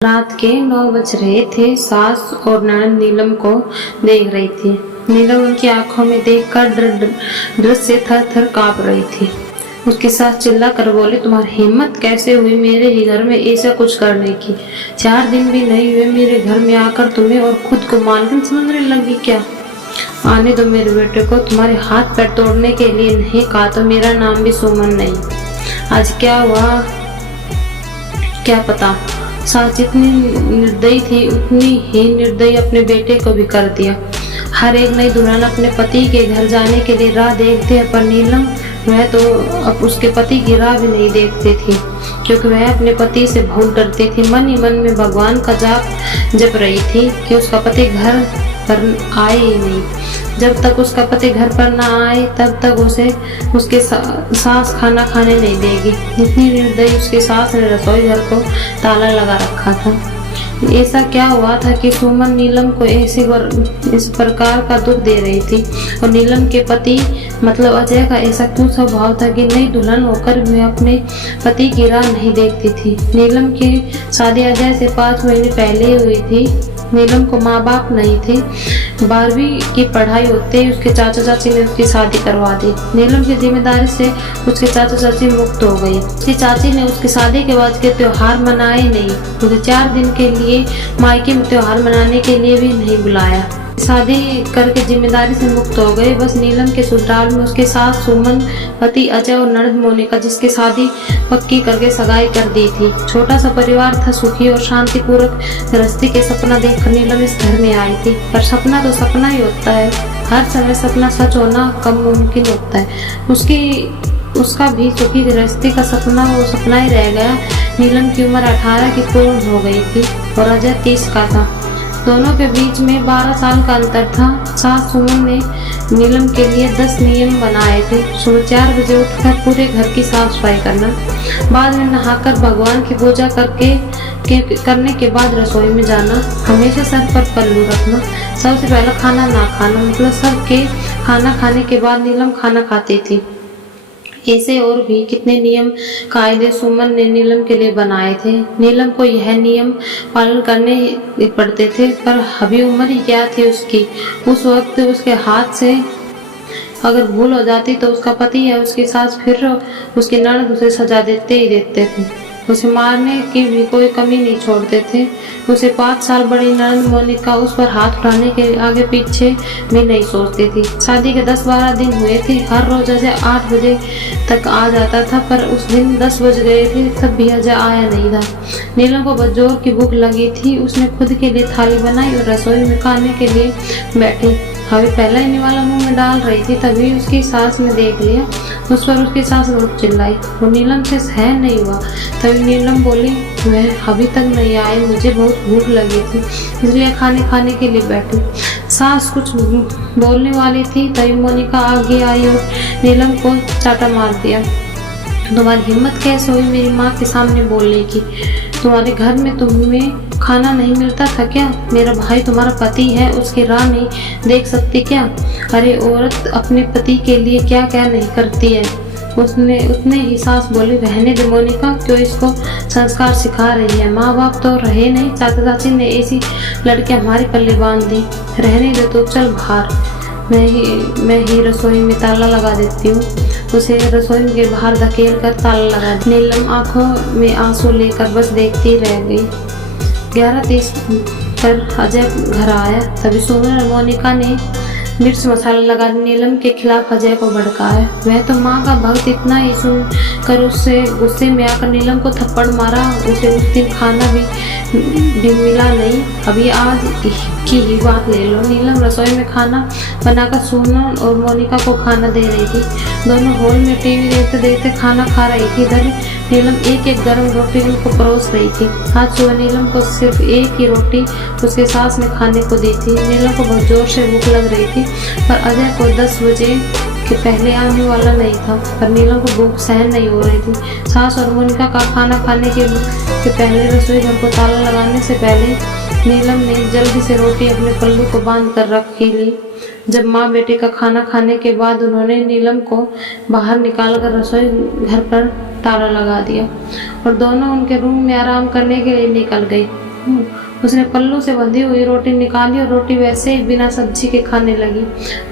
रात के 9 बज रहे थे। सास और ननद नीलम को देख रही थी। नीलम उनकी आंखों में देखकर डर से थर थर कांप रही थी। उसकी सास चिल्ला कर बोली, तुम्हारी हिम्मत कैसे हुई मेरे ही घर में ऐसा कुछ करने की? 4 दिन भी नहीं हुए मेरे घर में आकर तुम्हें और खुद को मालकिन समझने लगी क्या? आने दो मेरे बेटे को। तुम्हारे हाथ पैर तोड़ने के लिए नहीं कहा तो मेरा नाम भी सुमन नहीं। आज क्या हुआ क्या पता। सास जितनी निर्दयी थी उतनी ही निर्दयी अपने बेटे को भी कर दिया। हर एक नई दुल्हन अपने पति के घर जाने के लिए राह देखती है, पर नीलम वह तो अब उसके पति की राह भी नहीं देखती थी, क्योंकि वह अपने पति से बहुत डरती थी। मन ही मन में भगवान का जाप जप रही थी कि उसका पति घर पर आए ही नहीं। जब तक उसका पति घर पर ना आए तब तक उसे उसके सास खाना खाने नहीं देगी। इतनी निर्दयी उसकी सास ने रसोई घर को ताला लगा रखा था। ऐसा क्या हुआ था कि सुमन नीलम को इस प्रकार का दुख दे रही थी? और नीलम के पति मतलब अजय का ऐसा क्यों स्वभाव था कि नई दुल्हन होकर भी अपने पति की राह नहीं देखती थी? नीलम की शादी अजय से 5 महीने पहले हुई थी। नीलम को माँ बाप नहीं थे। 12वीं की पढ़ाई होते ही उसके चाचा चाची ने उसकी शादी करवा दी। नीलम की जिम्मेदारी से उसके चाचा चाची मुक्त हो गई। उसकी चाची ने उसकी शादी के बाद के त्योहार मनाए नहीं। उसे 4 दिन के लिए मायके में त्योहार मनाने के लिए भी नहीं बुलाया। शादी करके जिम्मेदारी से मुक्त हो गए। बस नीलम के ससुराल में उसके सास सुमन, पति अजय और ननद मोनिका, जिसकी शादी पक्की करके सगाई कर दी थी। छोटा सा परिवार था। सुखी और शांतिपूर्वक गृहस्थी के सपना देखकर नीलम इस घर में आई थी। पर सपना तो सपना ही होता है। हर समय सपना सच होना कम मुमकिन होता है। उसका भी सुखी गृहस्थी का सपना वो सपना ही रह गया। नीलम की उम्र 18 की पूर्ण हो गई थी और अजय 30 का था। दोनों के बीच में 12 साल का अंतर था। सास सुमन ने नीलम के लिए 10 नियम बनाए थे। सुबह 4 बजे उठकर पूरे घर की साफ सफाई करना, बाद में नहाकर भगवान की पूजा करने के बाद रसोई में जाना, हमेशा सर पर पल्लू रखना, सबसे पहले खाना ना खाना, मतलब सबके खाना खाने के बाद नीलम खाना खाती थी। ऐसे और भी कितने नियम कायदे सुमन ने नीलम के लिए बनाए थे। नीलम को यह नियम पालन करने पड़ते थे, पर अभी उम्र ही क्या थी उसकी। उस वक्त उसके हाथ से अगर भूल हो जाती तो उसका पति या उसकी सास फिर उसकी ननद उसे सजा देते थे। उसे मारने की भी कोई कमी नहीं छोड़ते थे। उसे 5 साल बड़ी ननद मोनिका उस पर हाथ उठाने के आगे पीछे भी नहीं सोचती थी। शादी के 10-12 दिन हुए थे। हर रोज अजय 8 बजे तक आ जाता था, पर उस दिन 10 बज गए थे तब भी अजय आया नहीं था। नीलम को बदजोर की भूख लगी थी। उसने खुद के लिए थाली बनाई और रसोई में खाने के लिए बैठी। अभी पहला ही निवाला मुंह में डाल रही थी, तभी उसकी सास ने देख लिया। उस पर उसकी सास बहुत चिल्लाई। वो नीलम से सहन नहीं हुआ। तभी नीलम बोली, वह अभी तक नहीं आए, मुझे बहुत भूख लगी थी इसलिए खाने के लिए बैठी। सास कुछ बोलने वाली थी, तभी मोनिका आगे आई और नीलम को चाटा मार दिया। तुम्हारी हिम्मत कैसे हुई मेरी माँ के सामने बोलने की? तुम्हारे घर में तुम्हें खाना नहीं मिलता था क्या? मेरा भाई तुम्हारा पति है, उसकी राह नहीं देख सकती क्या? अरे औरत अपने पति के लिए क्या क्या नहीं करती है। उसने उतने ही सास बोली, रहने दे मोनिका, क्यों इसको संस्कार सिखा रही है? माँ बाप तो रहे नहीं, चाचा चाची ने ऐसी लड़कियां हमारे पल्ले बांध दी। रहने दे तो चल बाहर, मैं ही रसोई में ताला लगा देती हूँ। उसे रसोई के बाहर धकेल कर ताला लगा दिया। नीलम आंखों में आंसू लेकर बस देखती रह गई। 11:30 पर अजय घर आया। तभी सुमन और मोनिका ने मिर्च मसाला लगा नीलम के खिलाफ अजय को भड़काया। वह तो माँ का भक्त, इतना ही सुनकर उससे गुस्से में आकर नीलम को थप्पड़ मारा। उसे उस दिन खाना भी मिला नहीं। अभी आज की ही बात ले लो। नीलम रसोई में खाना बनाकर सुमन और मोनिका को खाना दे रही थी। दोनों हॉल में टीवी देखते देखते खाना खा रही थी। इधर नीलम एक गर्म रोटी उनको परोस रही थी। आज सुबह नीलम को सिर्फ एक ही रोटी उसके सास ने खाने को दी थी। नीलम को बहुत जोर से भूख लग रही थी, पर अजय को 10 बजे के पहले आने वाला नहीं था। पर नीलम को भूख सहन नहीं हो रही थी। सास और मोनिका का खाना खाने के पहले रसोई घर को ताला लगाने से पहले नीलम ने जल्दी से रोटी अपने पल्लू को बांध कर रख ली। जब माँ बेटे का खाना खाने के बाद उन्होंने नीलम को बाहर निकालकर रसोई घर पर ताला लगा दिया और दोनों उनके रूम में आराम करने के लिए निकल गई। हूँ। उसने पल्लू से बंधी हुई रोटी निकाली और रोटी वैसे ही बिना सब्जी के खाने लगी।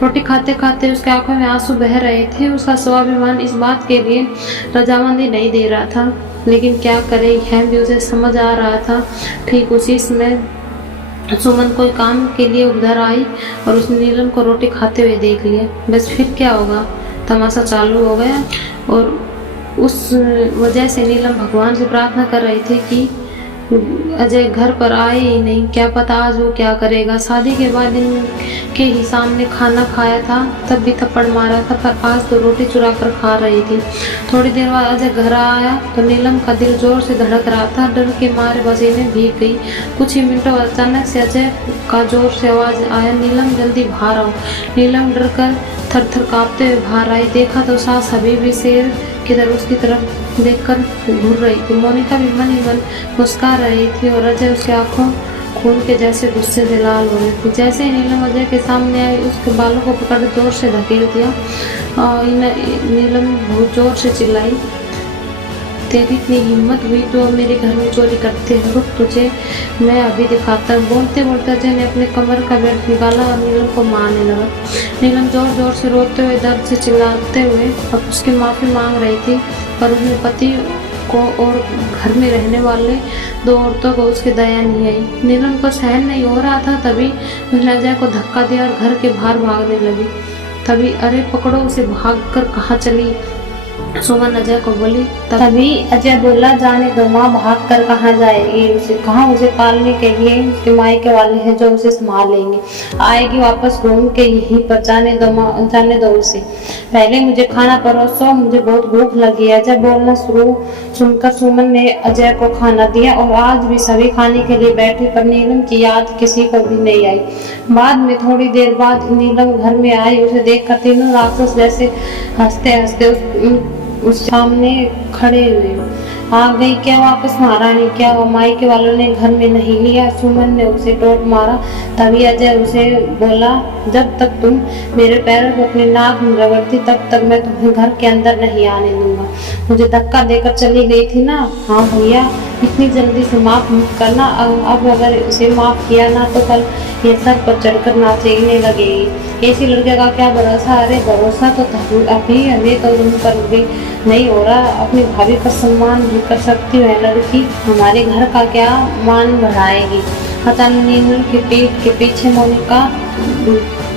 रोटी खाते खाते उसके आंखों में आंसू बह रहे थे। उसका स्वाभिमान इस बात के लिए रजामंदी नहीं दे रहा था, लेकिन क्या करे, यह भी उसे समझ आ रहा था। ठीक उसी समय सुमन कोई काम के लिए उधर आई और उसने नीलम को रोटी खाते हुए देख लिया। बस फिर क्या होगा, तमाशा चालू हो गया। और उस वजह से नीलम भगवान से प्रार्थना कर रही थी कि अजय घर पर आए ही नहीं, क्या पता आज वो क्या करेगा। शादी के बाद इनके ही सामने खाना खाया था, तब भी थप्पड़ मारा था, पर आज तो रोटी चुरा कर खा रही थी। थोड़ी देर बाद अजय घर आया तो नीलम का दिल जोर से धड़क रहा था। डर के मारे पसीने भीग गई। कुछ ही मिनटों अचानक से अजय का जोर से आवाज आया, नीलम जल्दी बाहर आओ। नीलम डर कर थर थर कांपते हुए बाहर आई। देखा तो सास हबीबी शेर की तरह उसकी तरफ देखकर घूर रही थी। मोनिका भी मन ही मन मुस्कुरा रही थी और अजय उसके आंखों खून के जैसे गुस्से से लाल हो रही थी। जैसे ही नीलम अजय के सामने आई, उसके बालों को पकड़ जोर से धकेल दिया। नीलम बहुत जोर से चिल्लाई, तेरी इतनी हिम्मत हुई तो मेरे घर में चोरी करते हैं, रुक तुझे मैं अभी दिखाता हूँ। बोलते बोलते अजय ने अपने कमर का बेल्ट निकाला और नीलम को मारने लगा। नीलम जोर जोर से रोते हुए, दर्द से चिल्लाते हुए अब उसकी माफ़ी मांग रही थी, पर उसने पति को और घर में रहने वाले 2 औरतों को उसकी दया नहीं आई। नीलम को सहन नहीं हो रहा था, तभी उसने अजय को धक्का दिया और घर के बाहर भागने लगी। तभी अरे पकड़ो उसे, भाग कर कहाँ चली, सुमन अजय को बोली। तभी अजय बोला, जाने दो माँ, भाग कर कहाँ जाएगी, उसे पालने के लिए उसके मायके वाले हैं जो उसे संभाल लेंगे। आएगी वापस घूम के यहीं पर, जाने दो माँ, जाने दो उसे। पहले मुझे खाना परोसो, मुझे बहुत भूख लगी है। अजय बोलना शुरू सुनकर सुमन ने अजय को खाना दिया और आज भी सभी खाने के लिए बैठे, पर नीलम की याद किसी को भी नहीं आई। बाद में थोड़ी देर बाद नीलम घर में आई। उसे देखकर तीनों राक्षस जैसे हंसते हंसते उस सामने खड़े हुए। आ गई क्या वापस महारानी, क्या मायके वालों ने घर में नहीं लिया? सुमन ने उसे टोट मारा। तभी अजय उसे बोला, जब तक तुम मेरे पैरों को अपने नाक में रगड़ती तब तक मैं तुम्हें घर के अंदर नहीं आने दूंगा। मुझे धक्का देकर चली गई थी ना? हाँ भैया, इतनी जल्दी से माफ मत करना। अब अगर उसे माफ किया ना तो कल ये सर पर चढ़कर नाचने लगेगी। ऐसी लड़के का क्या भरोसा? अरे भरोसा तो अभी हमें तो उन पर भी नहीं हो रहा। अपनी भाभी का सम्मान भी कर सकती है लड़की, हमारे घर का क्या मान बढ़ाएगी। अचानक नीलम के पीठ के पीछे मोनिका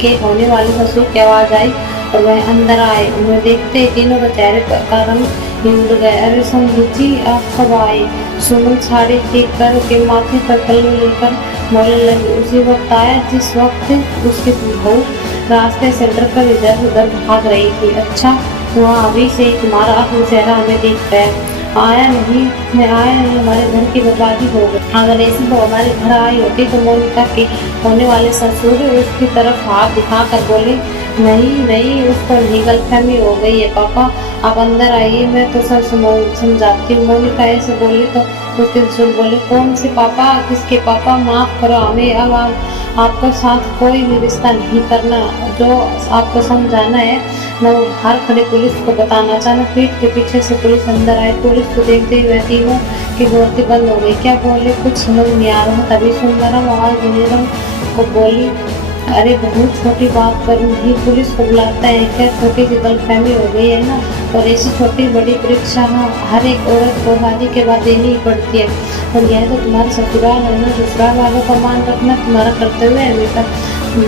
के होने वाले ससुर की आवाज आई और वह अंदर आए। उन्हें देखते ही तीनों के चेहरे का रंग हिल गए। अरे समझी जी, आप कब आए? सुमन साड़ी ठीक कर के माथे पर पल्लू लेकर बोलने लगी। उसी वक्त आया जिस वक्त उसकी बहू रास्ते से डरकर इधर उधर भाग रही थी। अच्छा हुआ अभी से तुम्हारा असली चेहरा हमें दिख गया। आया नहीं, हमारे घर की बर्बादी हो गई। अगर ऐसी वो हमारे घर आई होती तो मोनिका के होने वाले ससुर उसकी तरफ हाथ दिखाकर बोले, नहीं उसको नहीं, गलतफहमी हो गई है पापा, आप अंदर आइए, मैं तो सब समझाती हूँ। मोनिका ऐसे बोली तो उसके ससुर बोले, कौन से पापा, किसके पापा? माफ करो हमें, अब आपको साथ कोई भी रिश्ता नहीं करना। जो आपको समझाना है मैं वो बाहर खड़े पुलिस को बताना। अचानक पीठ के पीछे से पुलिस अंदर आई। पुलिस को देखते हुए तीनों की बोलती बंद हो गई। क्या बोले कुछ समझ नहीं आ रहा। तभी सुंदरम आवाज नीलम को बोली, अरे बहुत छोटी बात पर नहीं पुलिस को बुलाता है क्या? छोटी सी गलतफहमी हो गई है ना, और ऐसी छोटी बड़ी परीक्षा हर एक औरत को शादी के बाद देनी ही पड़ती है। और यह तो तुम्हारा ससुराल है ना, ससुराल वालों का मान रखना तुम्हारा कर्तव्य है बेटा।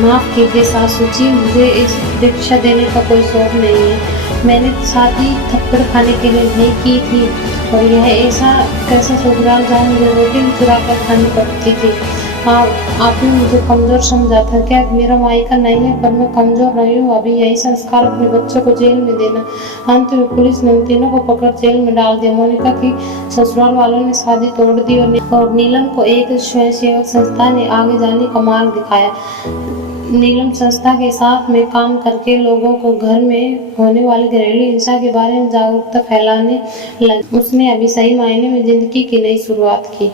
माफ़ कीजिए सासू जी, मुझे इस परीक्षा देने का कोई शौक नहीं है। मैंने शादी थप्पड़ खाने के लिए नहीं की थी, और यह ऐसा कैसा ससुराल जहाँ मुझे रोटी भी चुरा कर खानी पड़ती थी। आपने मुझे कमज़ोर समझा था क्या? मेरा मायका नहीं है पर मैं कमज़ोर नहीं हूँ। अभी यही संस्कार अपने बच्चों को जेल में देना। अंत में पुलिस ने उन तीनों को पकड़ जेल में डाल दिया। मोनिका की ससुराल वालों ने शादी तोड़ दी और नीलम को एक स्वयंसेवक संस्था ने आगे जाने का मार्ग दिखाया। नीलम संस्था के साथ में काम करके लोगों को घर में होने वाली घरेलू हिंसा के बारे में जागरूकता फैलाने लगी। उसने अभी सही मायने में जिंदगी की नई शुरुआत की।